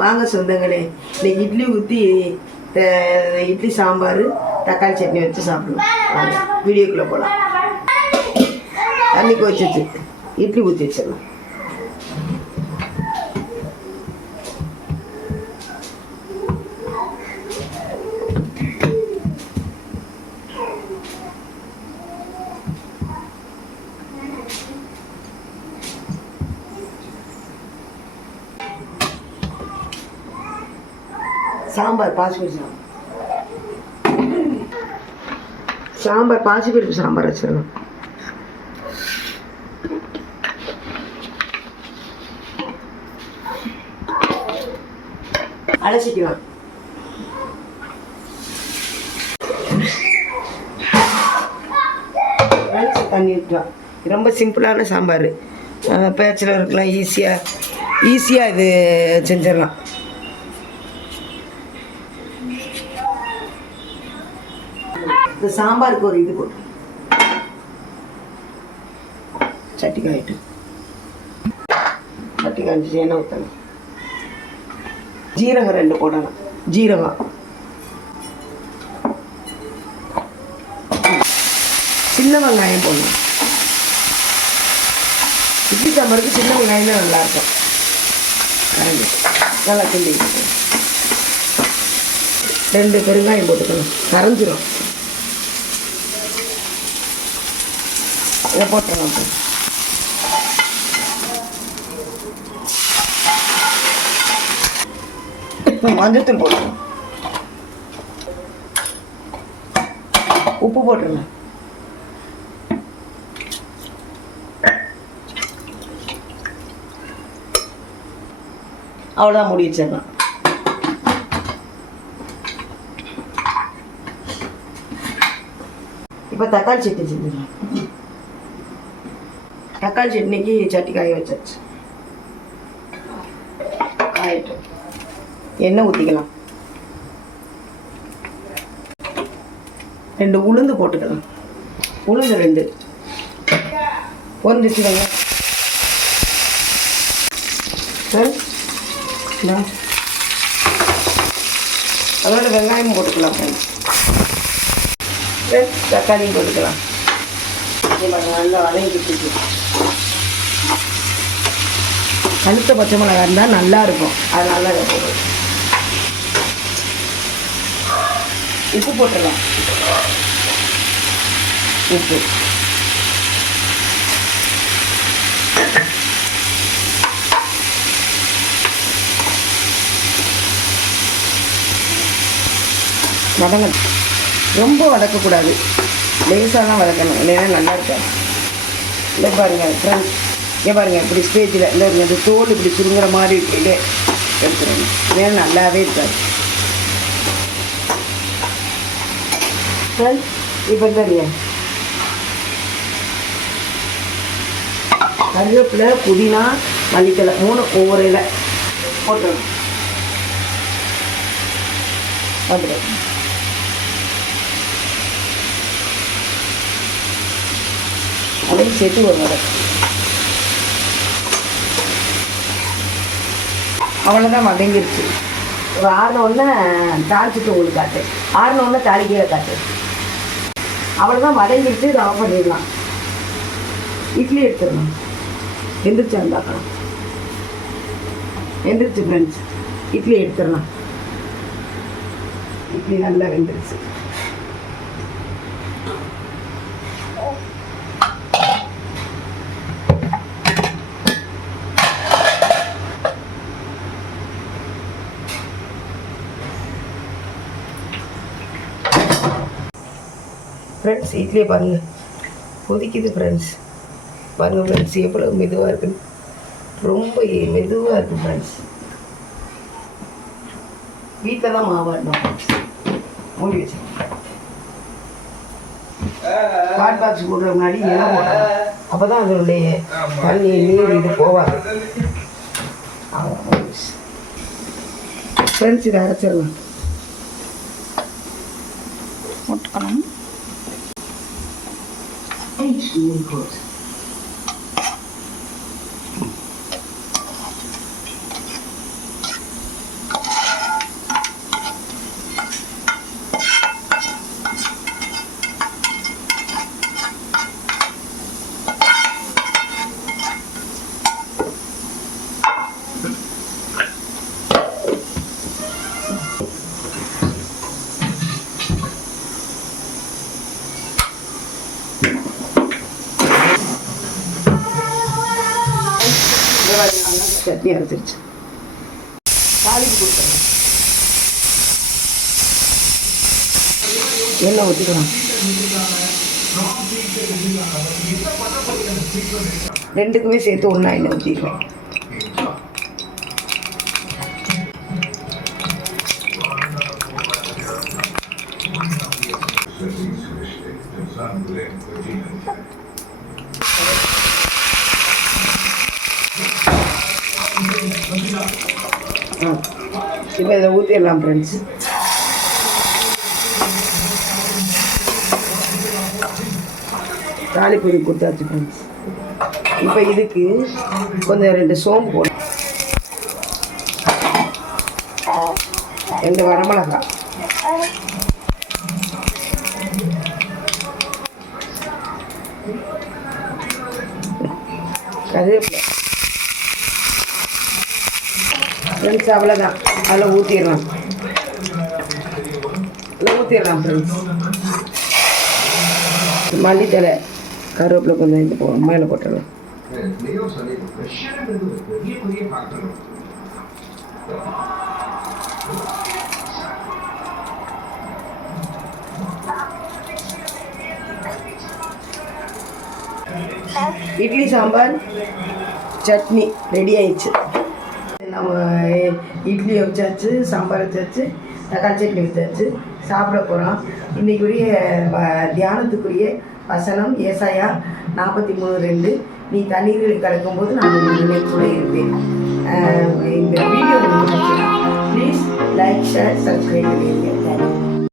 வாங்க சொந்தங்களே. இன்னைக்கு இட்லி ஊற்றி இட்லி சாம்பார் தக்காளி சட்னி வச்சு சாப்பிடுவோம் வாங்க வீடியோக்குள்ளே போகலாம் தண்ணி கொதிச்சிச்சு இட்லி ஊற்றி வச்சிடலாம். சாம்பார் பாசிப்பருப்பு சாம்பார் சாம்பார் பாசிப்பருப்பு சாம்பார் வச்சிடலாம் அலசிக்கலாம். அலசி தண்ணி ஊற்றலாம் ரொம்ப சிம்பிளான சாம்பார். பேச்சில் இருக்கலாம் ஈஸியாக ஈஸியாக இது செஞ்சிடலாம். இந்த சாம்பாருக்கு ஒரு இது போட்டு. சட்டி காயிட்டு சட்டி காய்ச்சி எண்ணெய் ஊற்றணும் ஜீரகம் ரெண்டு போடணும். ஜீரகம். சின்ன வெங்காயம் போடணும். இட்லி சாம்பாருக்கு சின்ன வெங்காயம் தான் நல்லாயிருக்கும். கரண்டி. நல்லா கிண்டி. ரெண்டு பெருங்காயம் போட்டுக்கணும். கரைஞ்சிரும். இதை போட்டுருங்க அப்போ மஞ்சத்தூள் போட்டுருங்க. உப்பு போட்டுருங்க. அவ்வளோதான் முடி வச்சிடலாம். இப்போ தக்காளி சட்னி செஞ்சிடலாம். தக்காளி சட்னிக்கு சட்டி காய வச்சாச்சு. காயட்டும். எண்ணெய் ஊற்றிக்கலாம் ரெண்டு உளுந்து போட்டுக்கலாம். உளுந்து ரெண்டு. பொரிஞ்சிச்சு வைங்க அதோட வெங்காயம் போட்டுக்கலாம் தக்காளியும் போட்டுக்கலாம். நல்லா வதங்கிட்டு பழுத்த பச்சை மிளகா இருந்தால் நல்லா இருக்கும். அதனால அதை உப்பு போட்டுடலாம். உப்பு. வதங்க ரொம்ப வதக்கக்கூடாது. லேசாக தான் வதக்கணும். இல்லைன்னா நல்லா இருக்காது. இல்லை பாருங்கள் ஃப்ரெண்ட்ஸ் இங்கே பாருங்கள் இப்படி ஸ்டேஜில் இந்த இந்த தோல் இப்படி சுருங்குற மாதிரி இப்படியே எடுத்துருங்க. இல்லைன்னா நல்லாவே இருக்காது. இப்போ தெரியா கருவேப்பிலை புதினா மல்லித்தலை மூணு ஒவ்வொரு இலை போட்டுருங்க. வந்துடும் அதையும் சேர்த்து ஒரு வடை. அவ்வளோதான் வதங்கிருச்சு ஒரு ஆறின உடனே தாளிச்சிட்டு உங்களுக்கு காட்டு. ஆறின உடனே காட்டு. அவ்வளோதான் வதங்கிருச்சு இதை ஆஃப் பண்ணிடலாம். இட்லி எடுத்துடணும். எந்திரிச்சு வந்தாக்கலாம் எந்திரிச்சு ஃப்ரெண்ட்ஸ் இட்லி எடுத்துடலாம். இட்லி நல்லா வெந்துருச்சு. ஃப்ரெண்ட்ஸ் இட்லியை பாருங்கள் கொதிக்குது ஃப்ரெண்ட்ஸ் பாருங்கள் ஃப்ரெண்ட்ஸ் எவ்வளோ மெதுவாக இருக்குன்னு. ரொம்ப மெதுவாக இருக்குது ஃப்ரெண்ட்ஸ் வீட்டில் தான் மாவாடணும் மூடி வச்சு ஹாட் பாக்ஸ் போடுற முன்னாடி இலை போடணும். அப்போ தான் அதனுடைய தண்ணி நீர் இது போவாது ஃப்ரெண்ட்ஸ் இதை அரைச்சிடலாம். போட்டுக்கணும். and Schulhood. சட்னி அரைச்சிருச்சு தாளிப்பு கொடுத்துருங்க. எண்ணெய் ஊற்றிக்கலாம் ரெண்டுக்குமே சேர்த்து ஒன்றா எண்ணெய் ஊற்றிக்கலாம் இப்போ இதை ஊற்றிடலாம் ஃப்ரெண்ட்ஸ் தாலிப்பொடி கொடுத்தாச்சு ஃப்ரெண்ட்ஸ் இப்போ இதுக்கு கொஞ்சம் ரெண்டு சோம்பு போடும் ரெண்டு வரமிளகா. கருவேப்பிலை. ஃப்ரெண்ட்ஸ் அவ்வளோதான் அதில் ஊற்றிடலாம் அதில் ஊற்றிடலாம் ஃப்ரெண்ட்ஸ் மல்லித்தலை கருவேப்பிலை கொஞ்சம் இது போகணும் மேலே போட்டுடலாம். இட்லி சாம்பார் சட்னி ரெடி ஆயிடுச்சு. நம்ம இட்லி வச்சாச்சு சாம்பார் வச்சாச்சு தக்காளி சட்னி வச்சாச்சு சாப்பிட போகிறோம் இன்றைக்குரிய தியானத்துக்குரிய வசனம் ஏசாயா நாற்பத்தி மூணு ரெண்டு. நீ தண்ணீரில் கலக்கும்போது நான் உண்மை கூட இருப்பேன். இந்த video please like share subscribe பண்ணியிருக்கேன் தேங்க்யூ